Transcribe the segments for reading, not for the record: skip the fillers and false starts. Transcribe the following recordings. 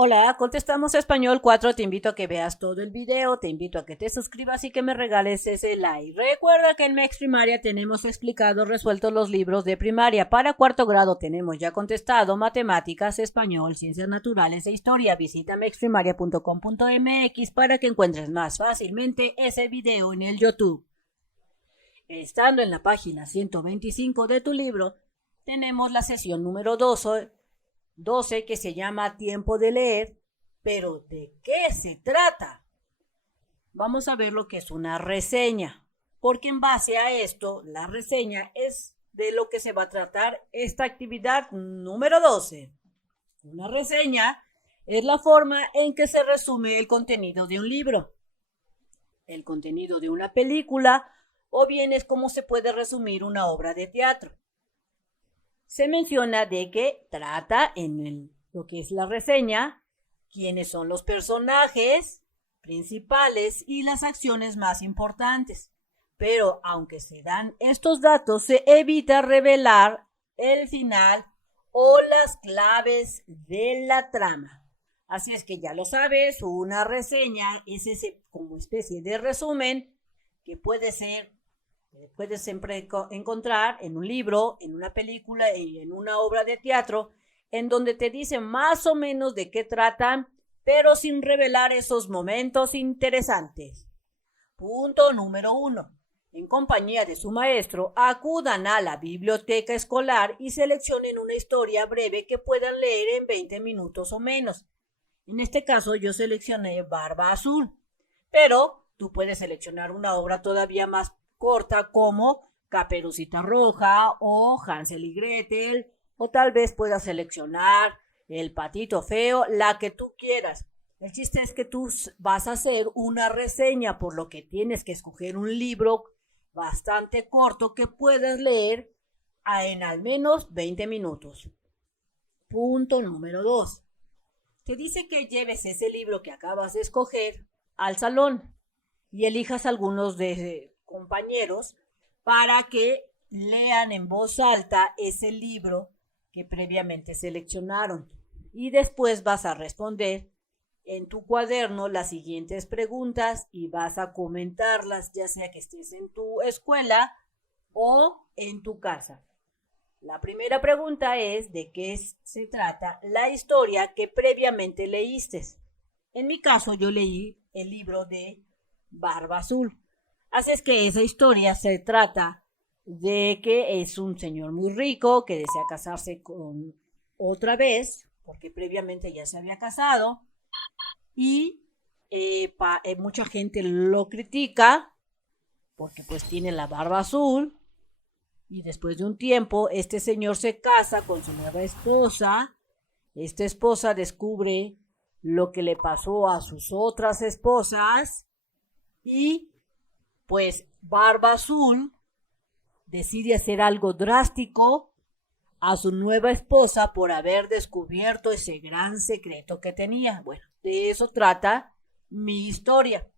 Hola, contestamos español 4. Te invito a que veas todo el video, te invito a que te suscribas y que me regales ese like. Recuerda que en Mex Primaria tenemos explicados, resueltos los libros de primaria. Para cuarto grado tenemos ya contestado matemáticas, español, ciencias naturales e historia. Visita mexprimaria.com.mx para que encuentres más fácilmente ese video en el YouTube. Estando en la página 125 de tu libro, tenemos la sesión número 12 que se llama Tiempo de leer, pero ¿de qué se trata? Vamos a ver lo que es una reseña, porque en base a esto, la reseña es de lo que se va a tratar esta actividad número 12. Una reseña es la forma en que se resume el contenido de un libro, el contenido de una película, o bien es como se puede resumir una obra de teatro. Se menciona de que trata en lo que es la reseña, quiénes son los personajes principales y las acciones más importantes. Pero aunque se dan estos datos, se evita revelar el final o las claves de la trama. Así es que ya lo sabes, una reseña es ese como especie de resumen que puedes siempre encontrar en un libro, en una película y en una obra de teatro, en donde te dicen más o menos de qué tratan, pero sin revelar esos momentos interesantes. Punto número 1. En compañía de su maestro, acudan a la biblioteca escolar y seleccionen una historia breve que puedan leer en 20 minutos o menos. En este caso yo seleccioné Barba Azul, pero tú puedes seleccionar una obra todavía más corta como Caperucita Roja o Hansel y Gretel, o tal vez puedas seleccionar El Patito Feo, la que tú quieras. El chiste es que tú vas a hacer una reseña, por lo que tienes que escoger un libro bastante corto que puedas leer en al menos 20 minutos. Punto número 2. Te dice que lleves ese libro que acabas de escoger al salón y elijas algunos de compañeros para que lean en voz alta ese libro que previamente seleccionaron. Y después vas a responder en tu cuaderno las siguientes preguntas y vas a comentarlas, ya sea que estés en tu escuela o en tu casa. La primera pregunta es de qué se trata la historia que previamente leíste. En mi caso, yo leí el libro de Barba Azul. Así es que esa historia se trata de que es un señor muy rico que desea casarse con otra vez, porque previamente ya se había casado, y mucha gente lo critica porque pues tiene la barba azul, y después de un tiempo este señor se casa con su nueva esposa. Esta esposa descubre lo que le pasó a sus otras esposas y pues Barba Azul decide hacer algo drástico a su nueva esposa por haber descubierto ese gran secreto que tenía. Bueno, de eso trata mi historia.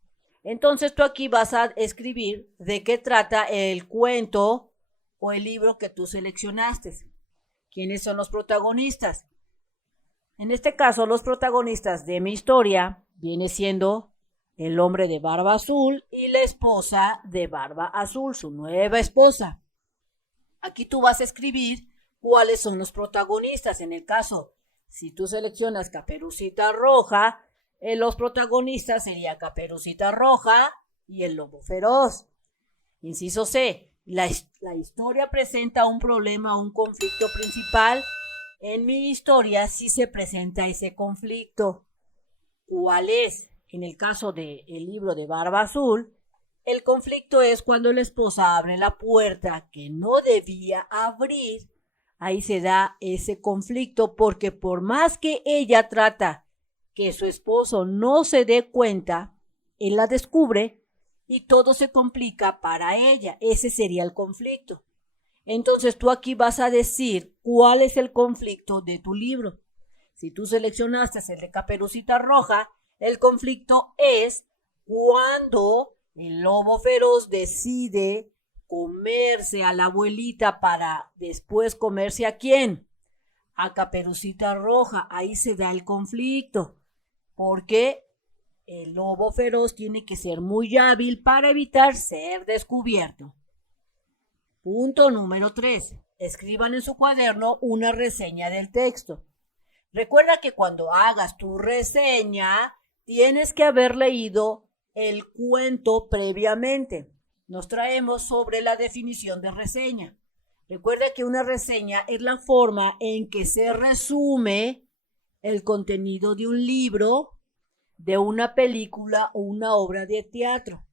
Entonces tú aquí vas a escribir de qué trata el cuento o el libro que tú seleccionaste. ¿Quiénes son los protagonistas? En este caso, los protagonistas de mi historia viene siendo el hombre de barba azul y la esposa de barba azul, su nueva esposa. Aquí tú vas a escribir cuáles son los protagonistas. En el caso, si tú seleccionas Caperucita Roja, los protagonistas serían Caperucita Roja y el lobo feroz. Inciso C. La historia presenta un problema, un conflicto principal. En mi historia sí se presenta ese conflicto. ¿Cuál es? En el caso del libro de Barba Azul, el conflicto es cuando la esposa abre la puerta que no debía abrir. Ahí se da ese conflicto porque por más que ella trata que su esposo no se dé cuenta, él la descubre y todo se complica para ella. Ese sería el conflicto. Entonces tú aquí vas a decir cuál es el conflicto de tu libro. Si tú seleccionaste el de Caperucita Roja, el conflicto es cuando el lobo feroz decide comerse a la abuelita para después comerse ¿a quién? a Caperucita Roja. Ahí se da el conflicto, porque el lobo feroz tiene que ser muy hábil para evitar ser descubierto. Punto número 3. Escriban en su cuaderno una reseña del texto. Recuerda que cuando hagas tu reseña, tienes que haber leído el cuento previamente. Nos traemos sobre la definición de reseña. Recuerda que una reseña es la forma en que se resume el contenido de un libro, de una película o una obra de teatro,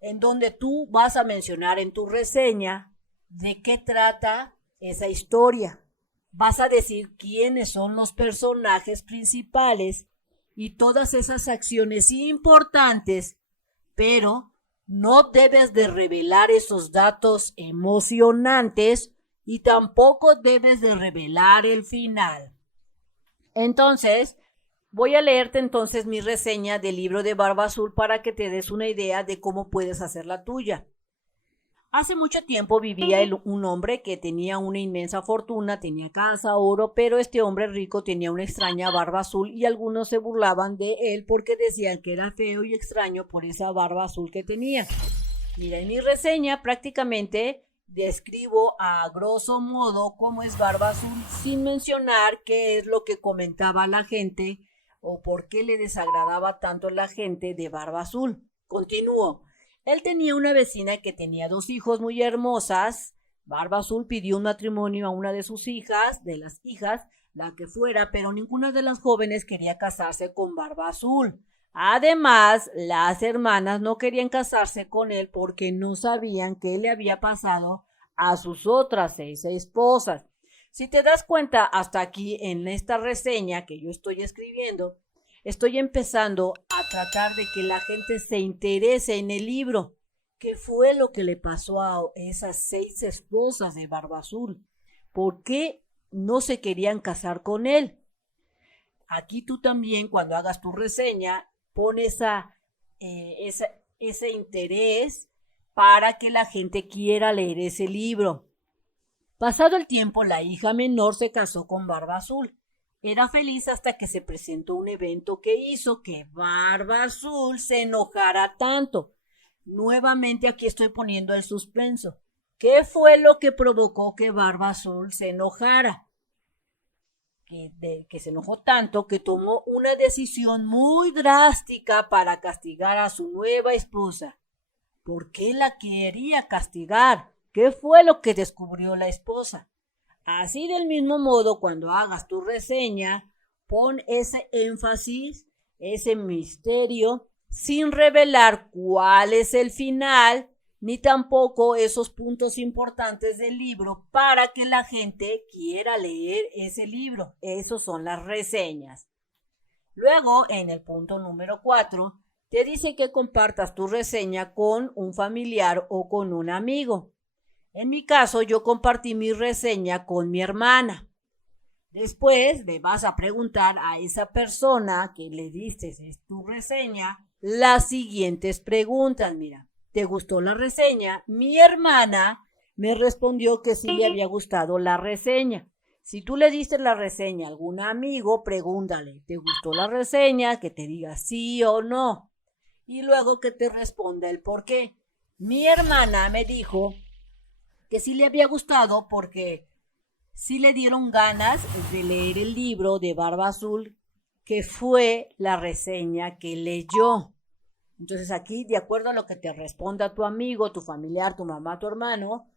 en donde tú vas a mencionar en tu reseña de qué trata esa historia. Vas a decir quiénes son los personajes principales y todas esas acciones importantes, pero no debes de revelar esos datos emocionantes y tampoco debes de revelar el final. Entonces, voy a leerte entonces mi reseña del libro de Barba Azul para que te des una idea de cómo puedes hacer la tuya. Hace mucho tiempo vivía un hombre que tenía una inmensa fortuna, tenía casa, oro, pero este hombre rico tenía una extraña barba azul y algunos se burlaban de él porque decían que era feo y extraño por esa barba azul que tenía. Mira, en mi reseña prácticamente describo a grosso modo cómo es Barba Azul sin mencionar qué es lo que comentaba la gente o por qué le desagradaba tanto la gente de Barba Azul. Continúo. Él tenía una vecina que tenía 2 hijos muy hermosas. Barba Azul pidió un matrimonio a una de sus hijas, la que fuera, pero ninguna de las jóvenes quería casarse con Barba Azul. Además, las hermanas no querían casarse con él porque no sabían qué le había pasado a sus otras 6 esposas. Si te das cuenta, hasta aquí en esta reseña que yo estoy escribiendo, estoy empezando a tratar de que la gente se interese en el libro. ¿Qué fue lo que le pasó a esas 6 esposas de Barba Azul? ¿Por qué no se querían casar con él? Aquí tú también, cuando hagas tu reseña, pon ese interés para que la gente quiera leer ese libro. Pasado el tiempo, la hija menor se casó con Barba Azul. Era feliz hasta que se presentó un evento que hizo que Barba Azul se enojara tanto. Nuevamente aquí estoy poniendo el suspenso. ¿Qué fue lo que provocó que Barba Azul se enojara? Que se enojó tanto que tomó una decisión muy drástica para castigar a su nueva esposa. ¿Por qué la quería castigar? ¿Qué fue lo que descubrió la esposa? Así del mismo modo, cuando hagas tu reseña, pon ese énfasis, ese misterio, sin revelar cuál es el final, ni tampoco esos puntos importantes del libro para que la gente quiera leer ese libro. Esos son las reseñas. Luego, en el punto número 4, te dice que compartas tu reseña con un familiar o con un amigo. En mi caso, yo compartí mi reseña con mi hermana. Después le vas a preguntar a esa persona que le diste tu reseña las siguientes preguntas. Mira, ¿te gustó la reseña? Mi hermana me respondió que sí le había gustado la reseña. Si tú le diste la reseña a algún amigo, pregúntale, ¿te gustó la reseña? Que te diga sí o no. Y luego que te responda el por qué. Mi hermana me dijo que sí le había gustado porque sí le dieron ganas de leer el libro de Barba Azul, que fue la reseña que leyó. Entonces aquí, de acuerdo a lo que te responda tu amigo, tu familiar, tu mamá, tu hermano,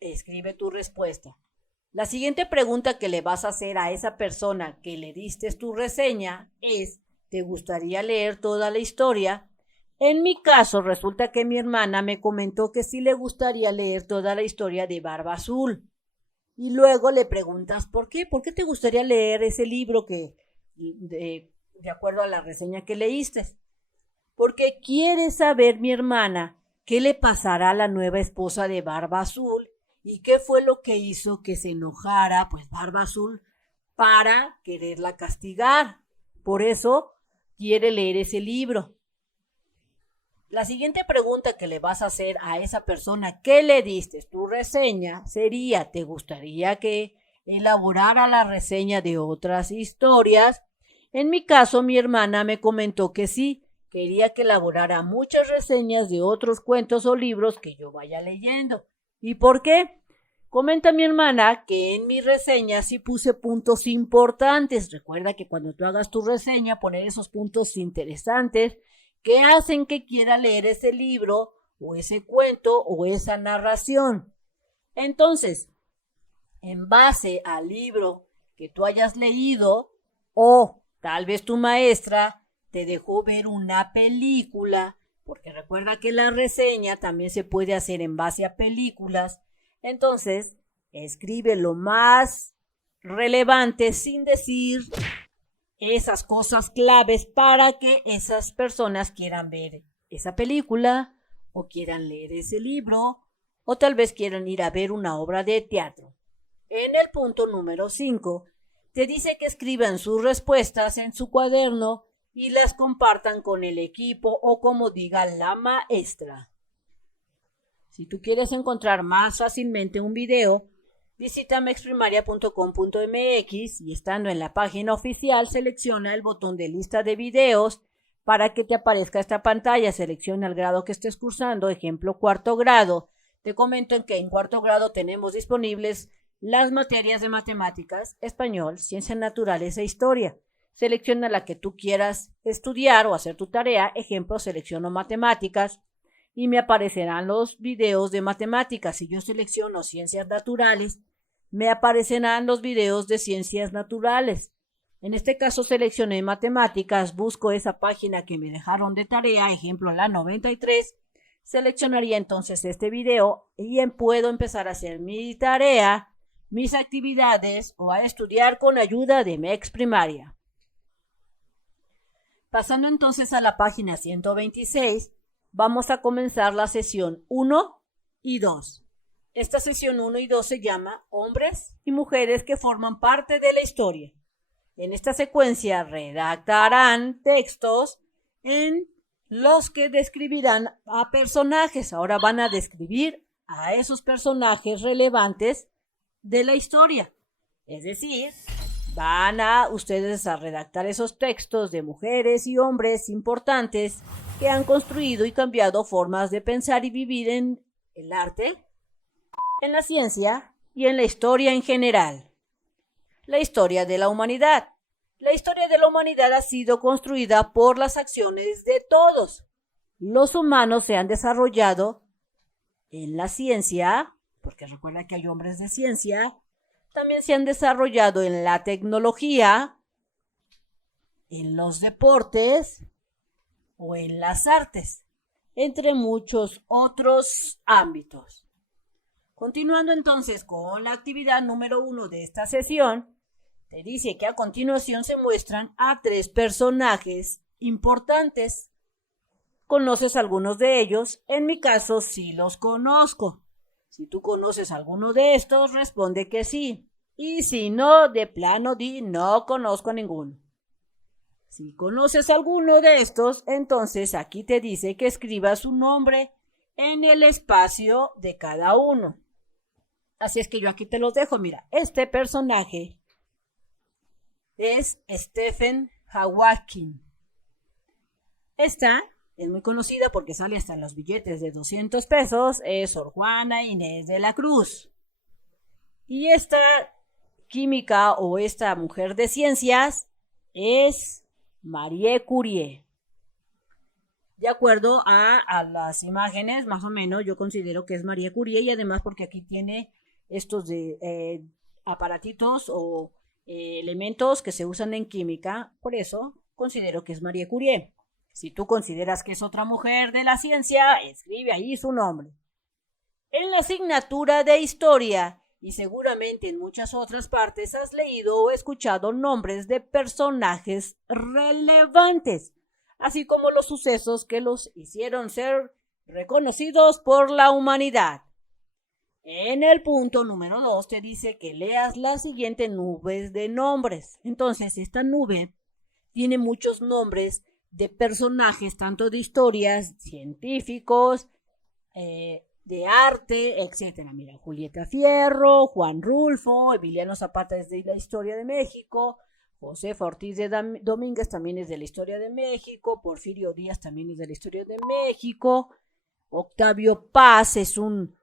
escribe tu respuesta. La siguiente pregunta que le vas a hacer a esa persona que le diste tu reseña es, ¿te gustaría leer toda la historia? En mi caso, resulta que mi hermana me comentó que sí le gustaría leer toda la historia de Barba Azul. Y luego le preguntas, ¿por qué? ¿Por qué te gustaría leer ese libro de acuerdo a la reseña que leíste? Porque quiere saber mi hermana qué le pasará a la nueva esposa de Barba Azul y qué fue lo que hizo que se enojara, pues Barba Azul, para quererla castigar. Por eso quiere leer ese libro. La siguiente pregunta que le vas a hacer a esa persona que le diste tu reseña sería, ¿te gustaría que elaborara la reseña de otras historias. En mi caso, mi hermana me comentó que sí, quería que elaborara muchas reseñas de otros cuentos o libros que yo vaya leyendo. ¿Y por qué? Comenta mi hermana que en mi reseña sí puse puntos importantes. Recuerda que cuando tú hagas tu reseña, poner esos puntos interesantes que hacen que quiera leer ese libro o ese cuento o esa narración. Entonces, en base al libro que tú hayas leído o tal vez tu maestra te dejó ver una película, porque recuerda que la reseña también se puede hacer en base a películas. Entonces, escribe lo más relevante sin decir esas cosas claves para que esas personas quieran ver esa película o quieran leer ese libro o tal vez quieran ir a ver una obra de teatro. En el punto número 5, te dice que escriban sus respuestas en su cuaderno y las compartan con el equipo o como diga la maestra. Si tú quieres encontrar más fácilmente un video, visita mexprimaria.com.mx y estando en la página oficial selecciona el botón de lista de videos para que te aparezca esta pantalla. Selecciona el grado que estés cursando, ejemplo cuarto grado. Te comento que en cuarto grado tenemos disponibles las materias de matemáticas, español, ciencias naturales e historia. Selecciona la que tú quieras estudiar o hacer tu tarea, ejemplo selecciono matemáticas y me aparecerán los videos de matemáticas. Si yo selecciono ciencias naturales, me aparecerán los videos de ciencias naturales. En este caso seleccioné matemáticas, busco esa página que me dejaron de tarea, ejemplo la 93, seleccionaría entonces este video y puedo empezar a hacer mi tarea, mis actividades o a estudiar con ayuda de Mex Primaria. Pasando entonces a la página 126, vamos a comenzar la sesión 1 y 2. Esta sesión 1 y 2 se llama Hombres y mujeres que forman parte de la historia. En esta secuencia redactarán textos en los que describirán a personajes. Ahora van a describir a esos personajes relevantes de la historia. Es decir, van a ustedes a redactar esos textos de mujeres y hombres importantes que han construido y cambiado formas de pensar y vivir en el arte, en la ciencia y en la historia en general. La historia de la humanidad. La historia de la humanidad ha sido construida por las acciones de todos. Los humanos se han desarrollado en la ciencia, porque recuerda que hay hombres de ciencia, también se han desarrollado en la tecnología, en los deportes o en las artes, entre muchos otros ámbitos. Continuando entonces con la actividad número 1 de esta sesión, te dice que a continuación se muestran a 3 personajes importantes. ¿Conoces algunos de ellos? En mi caso sí los conozco. Si tú conoces alguno de estos, responde que sí. Y si no, de plano di no conozco a ninguno. Si conoces alguno de estos, entonces aquí te dice que escribas su nombre en el espacio de cada uno. Así es que yo aquí te los dejo. Mira, este personaje es Stephen Hawking. Esta es muy conocida porque sale hasta en los billetes de 200 pesos. Es Sor Juana Inés de la Cruz. Y esta química o esta mujer de ciencias es Marie Curie. De acuerdo a las imágenes, más o menos, yo considero que es Marie Curie y además porque aquí tiene estos de aparatitos o elementos que se usan en química, por eso considero que es Marie Curie. Si tú consideras que es otra mujer de la ciencia, escribe ahí su nombre. En la asignatura de historia y seguramente en muchas otras partes has leído o escuchado nombres de personajes relevantes, así como los sucesos que los hicieron ser reconocidos por la humanidad. En el punto número 2 te dice que leas la siguiente nube de nombres. Entonces, esta nube tiene muchos nombres de personajes, tanto de historias, científicos, de arte, etcétera. Mira, Julieta Fierro, Juan Rulfo, Emiliano Zapata es de la historia de México, Josefa Ortiz de Domínguez también es de la historia de México, Porfirio Díaz también es de la historia de México, Octavio Paz es un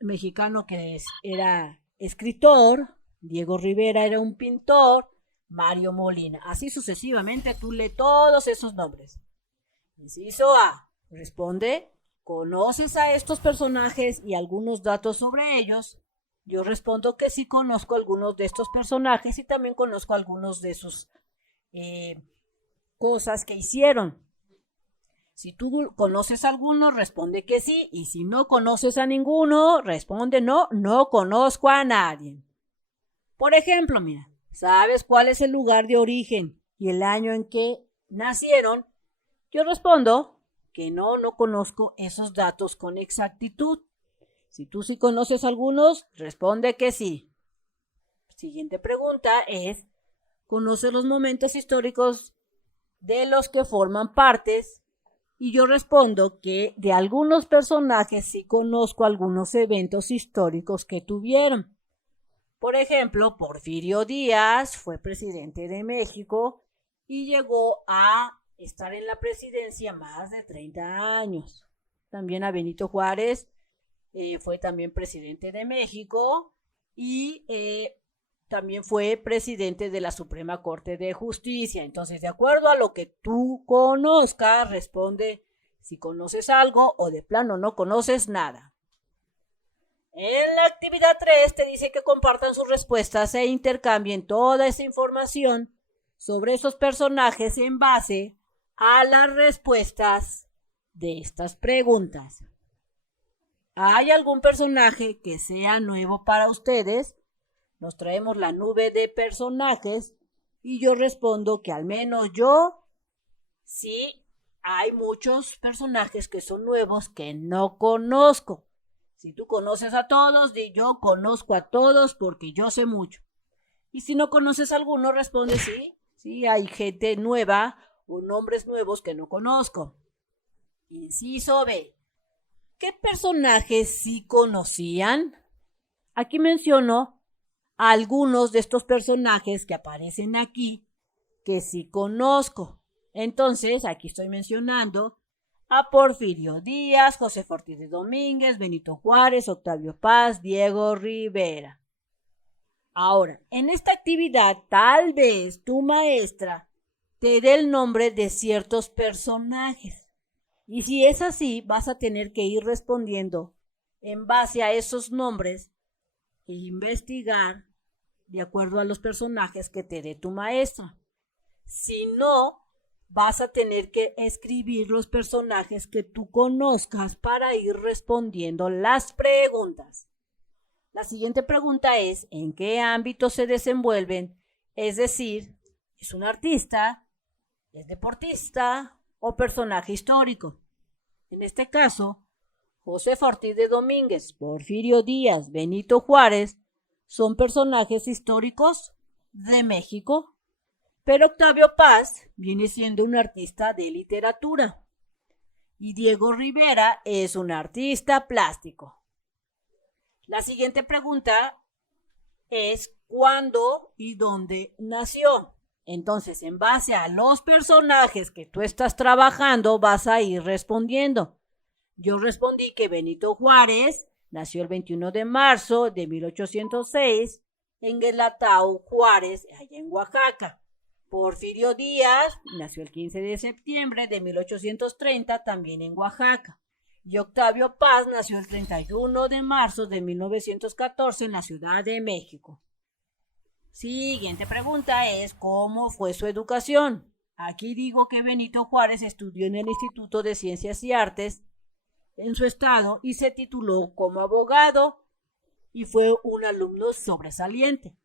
mexicano que era escritor, Diego Rivera era un pintor, Mario Molina, así sucesivamente tú lees todos esos nombres. Inciso A, responde, ¿conoces a estos personajes y algunos datos sobre ellos? Yo respondo que sí conozco algunos de estos personajes y también conozco algunos de sus cosas que hicieron. Si tú conoces a alguno, responde que sí, y si no conoces a ninguno, responde no, no conozco a nadie. Por ejemplo, mira, ¿sabes cuál es el lugar de origen y el año en que nacieron? Yo respondo que no conozco esos datos con exactitud. Si tú sí conoces algunos, responde que sí. Siguiente pregunta es, ¿conoces los momentos históricos de los que forman partes? Y yo respondo que de algunos personajes sí conozco algunos eventos históricos que tuvieron. Por ejemplo, Porfirio Díaz fue presidente de México y llegó a estar en la presidencia más de 30 años. También a Benito Juárez fue también presidente de México y también fue presidente de la Suprema Corte de Justicia. Entonces, de acuerdo a lo que tú conozcas, responde si conoces algo o de plano no conoces nada. En la actividad 3 te dice que compartan sus respuestas e intercambien toda esa información sobre esos personajes en base a las respuestas de estas preguntas. ¿Hay algún personaje que sea nuevo para ustedes? Nos traemos la nube de personajes y yo respondo que al menos yo sí hay muchos personajes que son nuevos que no conozco. Si tú conoces a todos, di yo conozco a todos porque yo sé mucho. Y si no conoces a alguno, responde sí. Sí, hay gente nueva o nombres nuevos que no conozco. Inciso B. ¿Qué personajes sí conocían? Aquí menciono algunos de estos personajes que aparecen aquí que sí conozco. Entonces, aquí estoy mencionando a Porfirio Díaz, Josefa Ortiz de Domínguez, Benito Juárez, Octavio Paz, Diego Rivera. Ahora, en esta actividad, tal vez tu maestra te dé el nombre de ciertos personajes. Y si es así, vas a tener que ir respondiendo en base a esos nombres e investigar de acuerdo a los personajes que te dé tu maestra. Si no, vas a tener que escribir los personajes que tú conozcas para ir respondiendo las preguntas. La siguiente pregunta es, ¿en qué ámbito se desenvuelven? Es decir, ¿es un artista, es deportista o personaje histórico? En este caso, Josefa Ortiz de Domínguez, Porfirio Díaz, Benito Juárez son personajes históricos de México, pero Octavio Paz viene siendo un artista de literatura y Diego Rivera es un artista plástico. La siguiente pregunta es ¿cuándo y dónde nació? Entonces, en base a los personajes que tú estás trabajando, vas a ir respondiendo. Yo respondí que Benito Juárez nació el 21 de marzo de 1806 en Guelatao, Juárez, allá en Oaxaca. Porfirio Díaz nació el 15 de septiembre de 1830, también en Oaxaca. Y Octavio Paz nació el 31 de marzo de 1914 en la Ciudad de México. Siguiente pregunta es, ¿cómo fue su educación? Aquí digo que Benito Juárez estudió en el Instituto de Ciencias y Artes en su estado y se tituló como abogado y fue un alumno sobresaliente.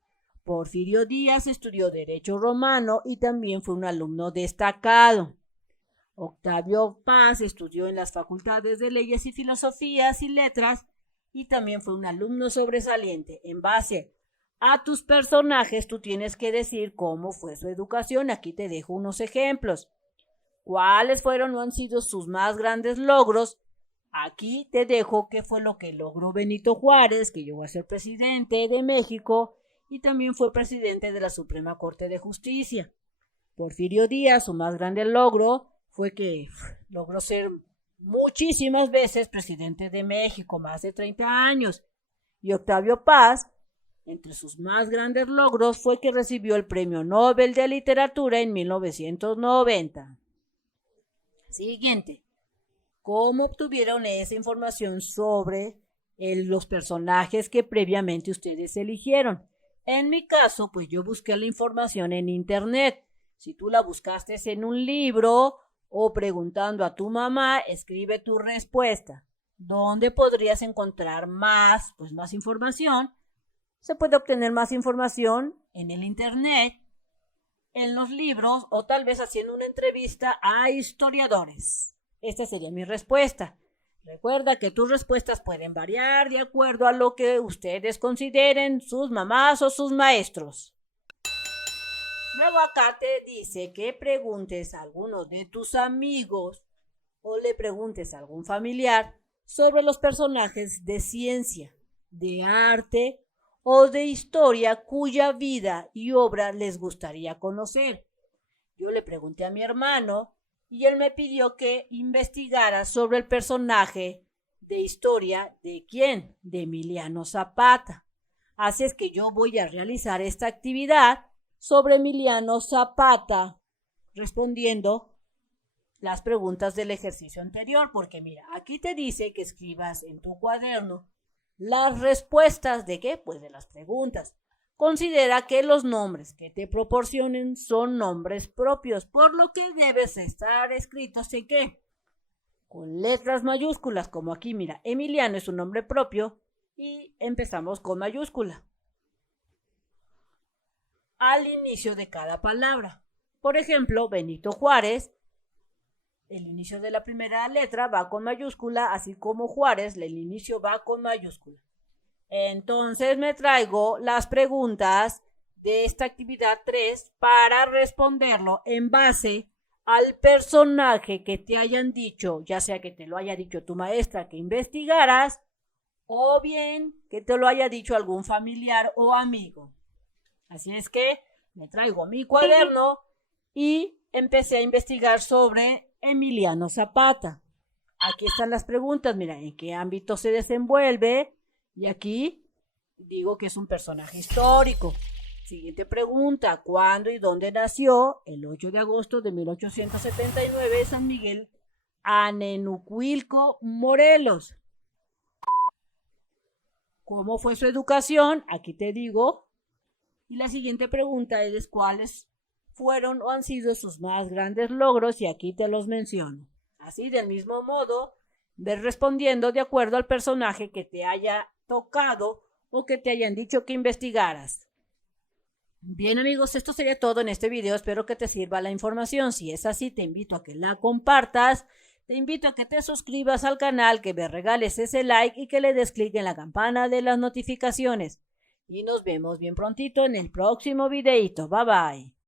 Porfirio Díaz estudió Derecho Romano y también fue un alumno destacado. Octavio Paz estudió en las facultades de Leyes y Filosofías y Letras y también fue un alumno sobresaliente. En base a tus personajes, tú tienes que decir cómo fue su educación. Aquí te dejo unos ejemplos. ¿Cuáles fueron o han sido sus más grandes logros aquí te dejo qué fue lo que logró Benito Juárez, que llegó a ser presidente de México y también fue presidente de la Suprema Corte de Justicia. Porfirio Díaz, su más grande logro fue que logró ser muchísimas veces presidente de México, más de 30 años. Y Octavio Paz, entre sus más grandes logros, fue que recibió el Premio Nobel de Literatura en 1990. Siguiente. ¿Cómo obtuvieron esa información sobre los personajes que previamente ustedes eligieron? En mi caso, pues yo busqué la información en internet. Si tú la buscaste en un libro o preguntando a tu mamá, escribe tu respuesta. ¿Dónde podrías encontrar más información? Se puede obtener más información en el internet, en los libros o tal vez haciendo una entrevista a historiadores. Esta sería mi respuesta. Recuerda que tus respuestas pueden variar de acuerdo a lo que ustedes consideren, sus mamás o sus maestros. Luego acá te dice que preguntes a alguno de tus amigos o le preguntes a algún familiar sobre los personajes de ciencia, de arte o de historia cuya vida y obra les gustaría conocer. Yo le pregunté a mi hermano y él me pidió que investigara sobre el personaje de historia de ¿quién? De Emiliano Zapata. Así es que yo voy a realizar esta actividad sobre Emiliano Zapata, respondiendo las preguntas del ejercicio anterior, porque mira, aquí te dice que escribas en tu cuaderno las respuestas de ¿qué? Pues de las preguntas. Considera que los nombres que te proporcionen son nombres propios, por lo que debes estar escritos en ¿qué? Con letras mayúsculas, como aquí, mira, Emiliano es un nombre propio y empezamos con mayúscula al inicio de cada palabra. Por ejemplo, Benito Juárez, el inicio de la primera letra va con mayúscula, así como Juárez, el inicio va con mayúscula. Entonces me traigo las preguntas de esta actividad 3 para responderlo en base al personaje que te hayan dicho, ya sea que te lo haya dicho tu maestra que investigaras, o bien que te lo haya dicho algún familiar o amigo. Así es que me traigo mi cuaderno y empecé a investigar sobre Emiliano Zapata. Aquí están las preguntas, mira, en qué ámbito se desenvuelve, y aquí digo que es un personaje histórico. Siguiente pregunta, ¿cuándo y dónde nació? El 8 de agosto de 1879 en San Miguel, Anenucuilco, Morelos. ¿Cómo fue su educación? Aquí te digo. Y la siguiente pregunta es cuáles fueron o han sido sus más grandes logros, y aquí te los menciono. Así, del mismo modo, ves respondiendo de acuerdo al personaje que te haya tocado o que te hayan dicho que investigaras. Bien, amigos, esto sería todo en este video. Espero que te sirva la información. Si es así, te invito a que la compartas. Te invito a que te suscribas al canal, que me regales ese like y que le des clic en la campana de las notificaciones. Y nos vemos bien prontito en el próximo videito. Bye bye.